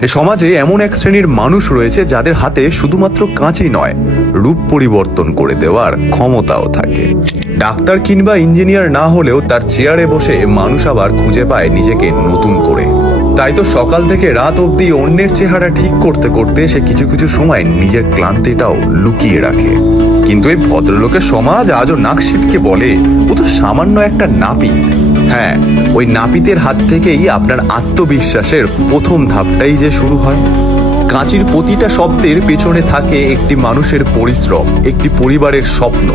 এ সমাজে এমন এক শ্রেণীর মানুষ রয়েছে যাদের হাতে শুধুমাত্র কাঁচি নয়, রূপ পরিবর্তন করে দেওয়ার ক্ষমতাও থাকে। ডাক্তার কিংবা ইঞ্জিনিয়ার না হলেও তার চেয়ারে বসে মানুষ আবার খুঁজে পায় নিজেকে নতুন করে। তাই তো সকাল থেকে রাত অবধি অন্যের চেহারা ঠিক করতে করতে সে কিছু কিছু সময় নিজের ক্লান্তিটাও লুকিয়ে রাখে। কিন্তু এই ভদ্রলোকের সমাজ আজও নাক সিটকে বলে, ও তো সামান্য একটা নাপিত। হ্যাঁ, ওই নাপিতের হাত থেকেই আপনার আত্মবিশ্বাসের প্রথম ধাপটাই যে শুরু হয়। কাঁচির প্রতিটা শব্দের পেছনে থাকে একটি মানুষের পরিশ্রম, একটি পরিবারের স্বপ্ন।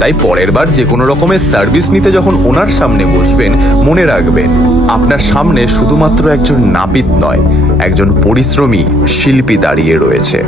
তাই পরের বার যে কোনো রকমের সার্ভিস নিতে যখন ওনার সামনে বসবেন, মনে রাখবেন আপনার সামনে শুধুমাত্র একজন নাপিত নয়, একজন পরিশ্রমী শিল্পী দাঁড়িয়ে রয়েছে।